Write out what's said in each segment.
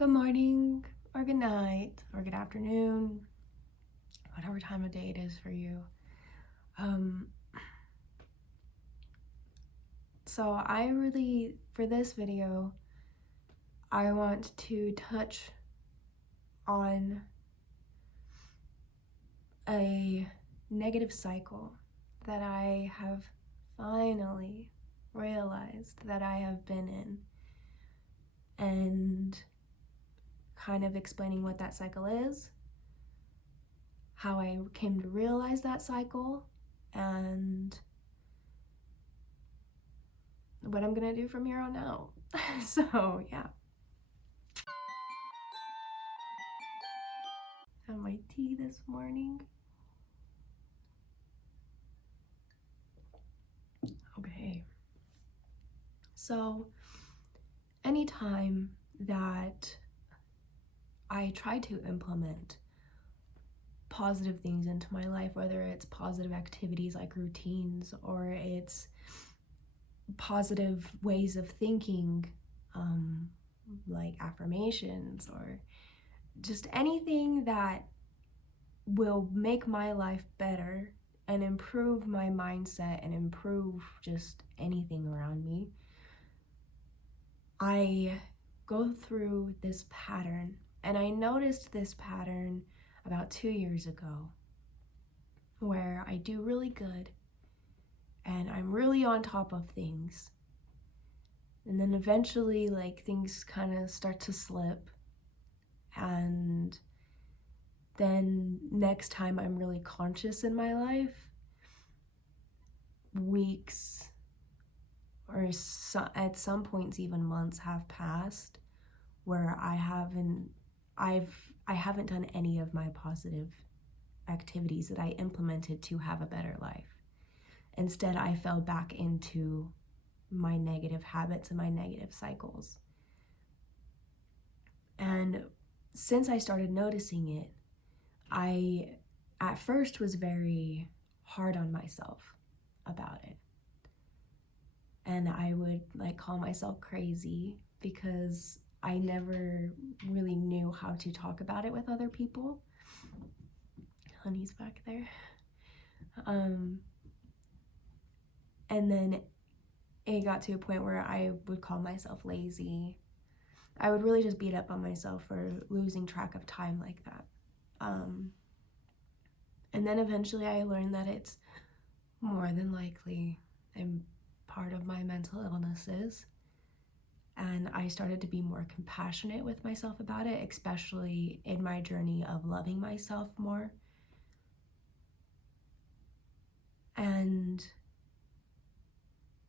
Good morning, or good night, or good afternoon, whatever time of day it is for you. Um, so for this video, I want to touch on a negative cycle that I have finally realized that I have been in, and kind of explaining what that cycle is, how I came to realize that cycle, and what I'm gonna do from here on out. So yeah. Had my tea this morning. Okay. So anytime that I try to implement positive things into my life, whether it's positive activities like routines or it's positive ways of thinking, like affirmations, or just anything that will make my life better and improve my mindset and improve just anything around me, I go through this pattern. And I noticed this pattern about 2 years ago, where I do really good and I'm really on top of things. And then eventually, like, things kind of start to slip. And then next time I'm really conscious in my life, weeks or at some points even months have passed where I haven't done any of my positive activities that I implemented to have a better life. Instead, I fell back into my negative habits and my negative cycles. And since I started noticing it, I at first was very hard on myself about it. And I would call myself crazy because I never really knew how to talk about it with other people. Honey's back there. And then it got to a point where I would call myself lazy. I would really just beat up on myself for losing track of time like that. And then eventually I learned that it's more than likely I'm part of my mental illnesses. And I started to be more compassionate with myself about it, especially in my journey of loving myself more. And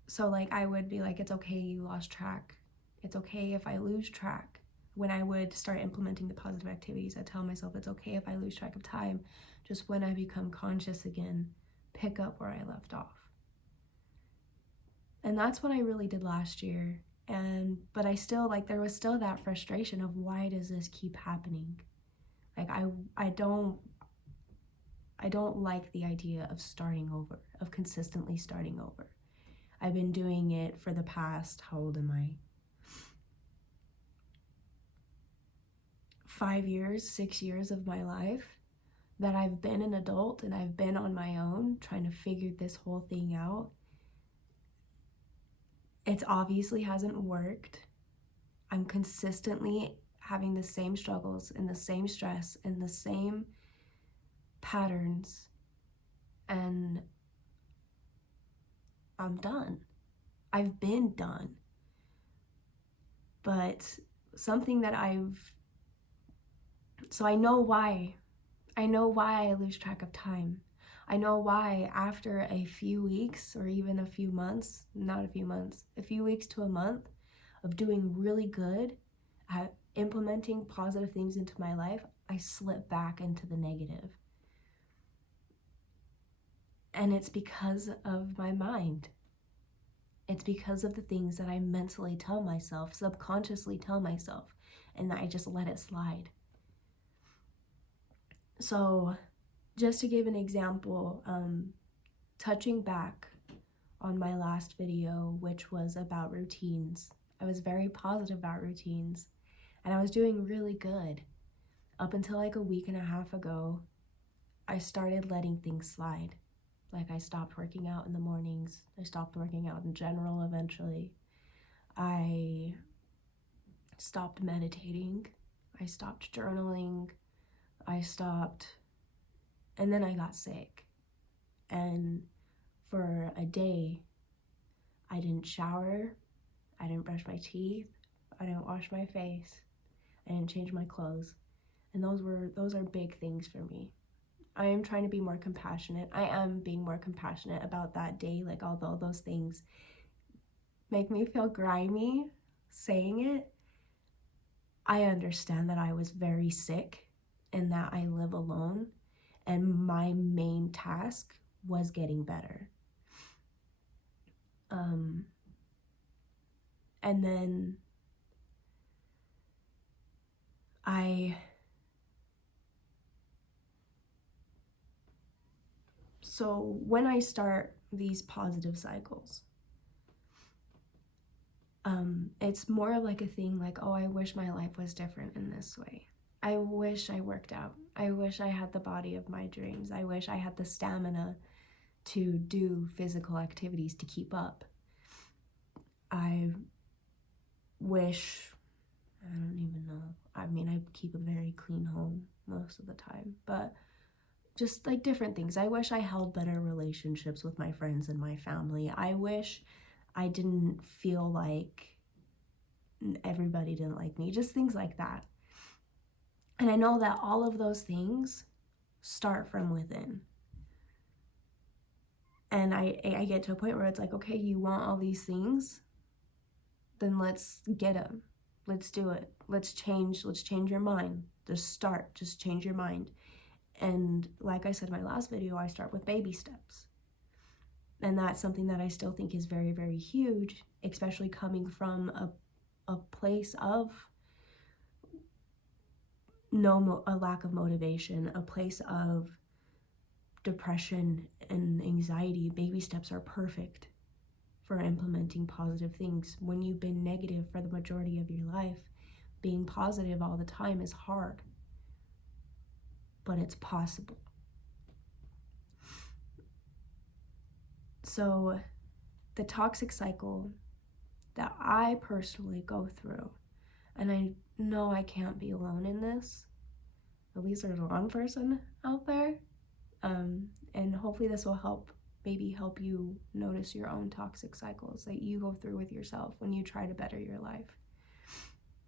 so I would be like, it's okay, you lost track. It's okay if I lose track. When I would start implementing the positive activities, I'd tell myself it's okay if I lose track of time. Just when I become conscious again, pick up where I left off. And that's what I really did last year. But I still, there was still that frustration of, why does this keep happening? I don't like the idea of starting over, of consistently starting over. I've been doing it for the past, how old am I? 5 years, 6 years of my life that I've been an adult and I've been on my own trying to figure this whole thing out. It obviously hasn't worked. I'm consistently having the same struggles and the same stress and the same patterns, and I'm done. I've been done. But something that so I know why. I know why I lose track of time. I know why after a few weeks or even a few months, not a few months, a few weeks to a month of doing really good at implementing positive things into my life, I slip back into the negative. And it's because of my mind. It's because of the things that I mentally tell myself, subconsciously tell myself, and I just let it slide. So just to give an example, touching back on my last video, which was about routines, I was very positive about routines. And I was doing really good. Up until like a week and a half ago, I started letting things slide. Like I stopped working out in the mornings. I stopped working out in general eventually. I stopped meditating. I stopped journaling. And then I got sick. And for a day, I didn't shower. I didn't brush my teeth. I didn't wash my face. I didn't change my clothes. And those are big things for me. I am trying to be more compassionate. I am being more compassionate about that day. Like, although those things make me feel grimy saying it, I understand that I was very sick and that I live alone, and my main task was getting better. And then so when I start these positive cycles, it's more like a thing like, oh, I wish my life was different in this way. I wish I worked out. I wish I had the body of my dreams. I wish I had the stamina to do physical activities to keep up. I wish, I don't even know. I mean, I keep a very clean home most of the time, but just like different things. I wish I held better relationships with my friends and my family. I wish I didn't feel like everybody didn't like me, just things like that. And I know that all of those things start from within. And I get to a point where it's like, okay, you want all these things? Then let's get them. Let's do it. Let's change your mind. Just change your mind. And like I said in my last video, I start with baby steps. And that's something that I still think is very, very huge, especially coming from a place of a lack of motivation, a place of depression and anxiety. Baby steps are perfect for implementing positive things. When you've been negative for the majority of your life, being positive all the time is hard, but it's possible. So the toxic cycle that I personally go through, and I know I can't be alone in this, at least there's one person out there, and hopefully this will maybe help you notice your own toxic cycles that you go through with yourself when you try to better your life.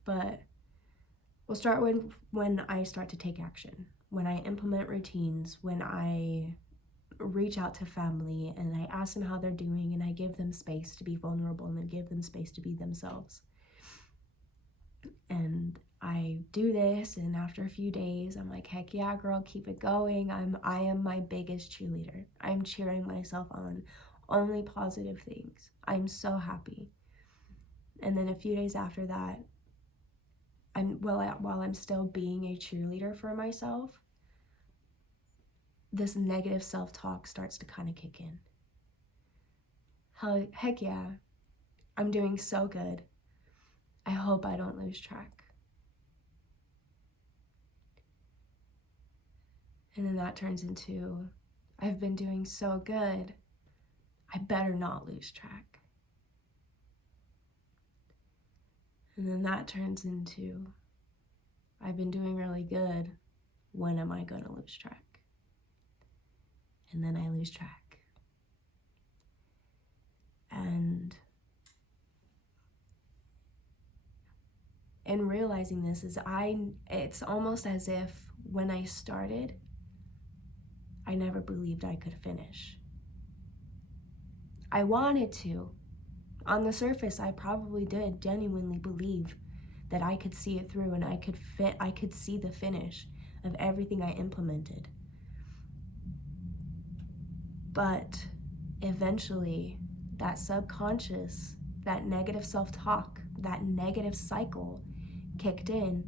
But we'll start with when I start to take action, when I implement routines, when I reach out to family and I ask them how they're doing, and I give them space to be vulnerable and then give them space to be themselves. And I do this, and after a few days, I'm like, heck yeah, girl, keep it going. I am my biggest cheerleader. I'm cheering myself on. Only positive things. I'm so happy. And then a few days after that, while I'm still being a cheerleader for myself, this negative self-talk starts to kind of kick in. Heck yeah, I'm doing so good. I hope I don't lose track. And then that turns into, I've been doing so good, I better not lose track. And then that turns into, I've been doing really good, when am I going to lose track? And then I lose track. And in realizing this it's almost as if when I started, I never believed I could finish. I wanted to. On the surface, I probably did genuinely believe that I could see it through and I could see the finish of everything I implemented. But eventually, that subconscious, that negative self-talk, that negative cycle kicked in,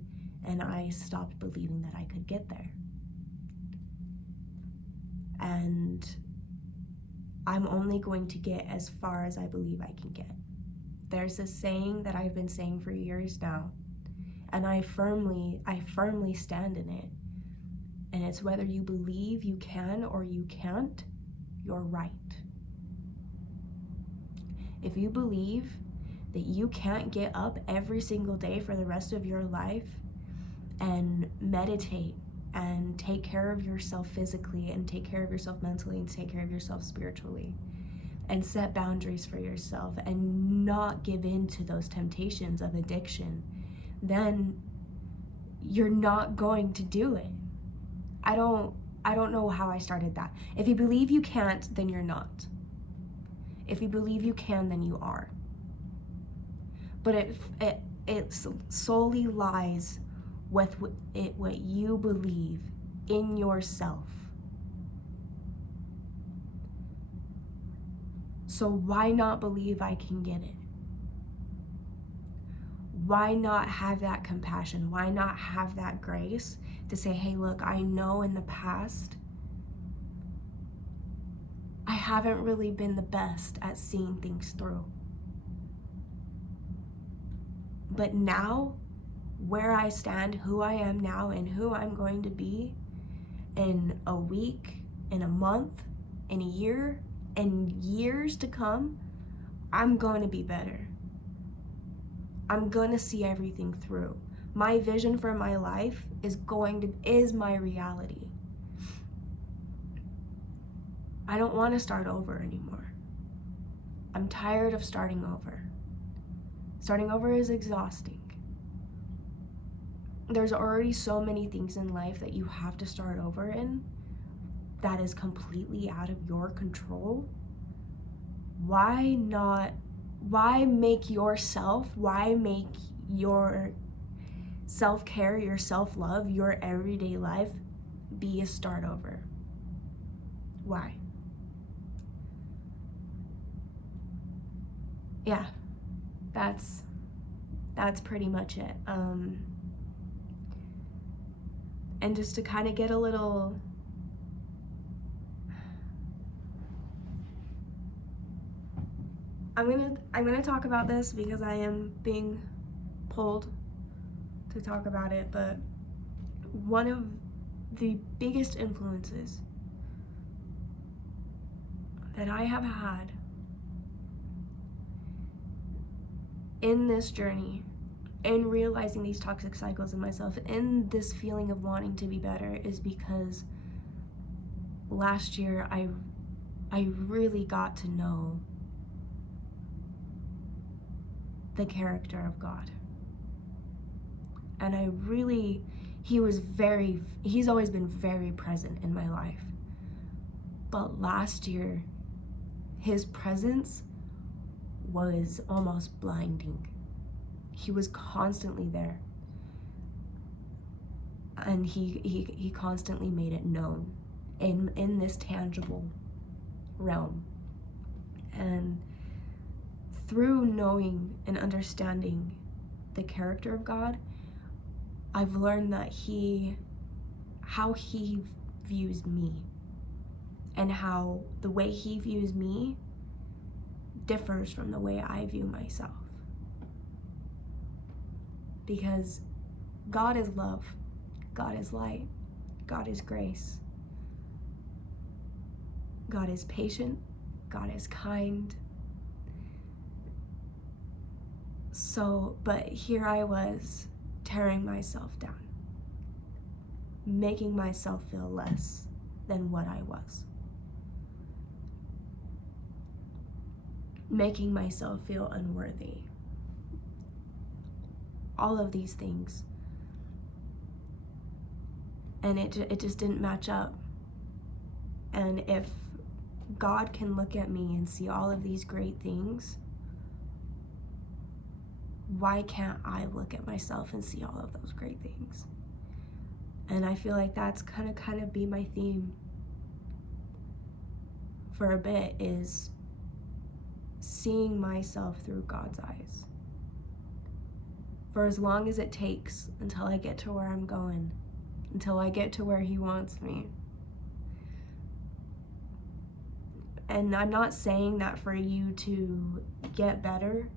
and I stopped believing that I could get there. And I'm only going to get as far as I believe I can get. There's this saying that I've been saying for years now, and I firmly stand in it. And it's whether you believe you can or you can't, you're right. If you believe that you can't get up every single day for the rest of your life and meditate and take care of yourself physically and take care of yourself mentally and take care of yourself spiritually and set boundaries for yourself and not give in to those temptations of addiction, then you're not going to do it. I don't know how I started that. If you believe you can't, then you're not. If you believe you can, then you are. But it solely lies with what you believe in yourself. So why not believe I can get it? Why not have that compassion? Why not have that grace to say, hey, look, I know in the past I haven't really been the best at seeing things through. But now, where I stand, who I am now, and who I'm going to be in a week, in a month, in a year, and years to come, I'm going to be better. I'm going to see everything through. My vision for my life is my reality. I don't want to start over anymore. I'm tired of starting over. Starting over is exhausting. There's already so many things in life that you have to start over in that is completely out of your control. Why make your self-care, your self-love, your everyday life be a start over? Why? Yeah, that's pretty much it. And just to kind of get a little I'm gonna talk about this because I am being pulled to talk about it, but one of the biggest influences that I have had in this journey, in realizing these toxic cycles in myself, in this feeling of wanting to be better, is because last year I really got to know the character of God. And he's always been very present in my life. But last year, his presence was almost blinding. He was constantly there. And he constantly made it known in this tangible realm. And through knowing and understanding the character of God, I've learned that how he views me, and how the way he views me differs from the way I view myself. Because God is love, God is light, God is grace, God is patient, God is kind. So, but here I was tearing myself down, making myself feel less than what I was, making myself feel unworthy. All of these things. And it just didn't match up. And if God can look at me and see all of these great things, why can't I look at myself and see all of those great things? And I feel like that's kind of be my theme for a bit, is seeing myself through God's eyes. For as long as it takes until I get to where I'm going, until I get to where he wants me. And I'm not saying that for you to get better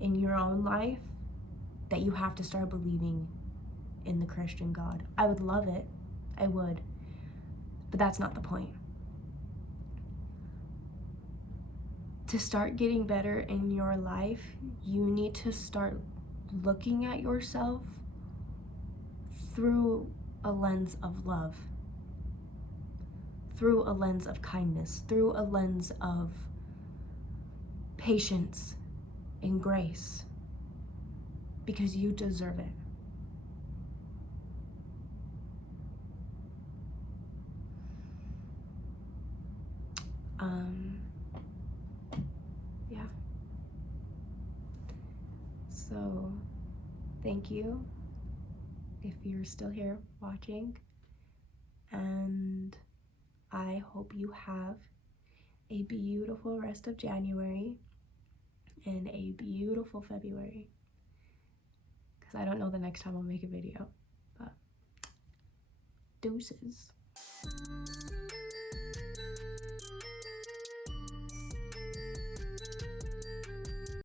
in your own life, that you have to start believing in the Christian God. I would love it. I would. But that's not the point. To start getting better in your life, you need to start looking at yourself through a lens of love, through a lens of kindness, through a lens of patience and grace, because you deserve it. Yeah. So, thank you if you're still here watching, and I hope you have a beautiful rest of January and a beautiful February, because I don't know the next time I'll make a video, but deuces.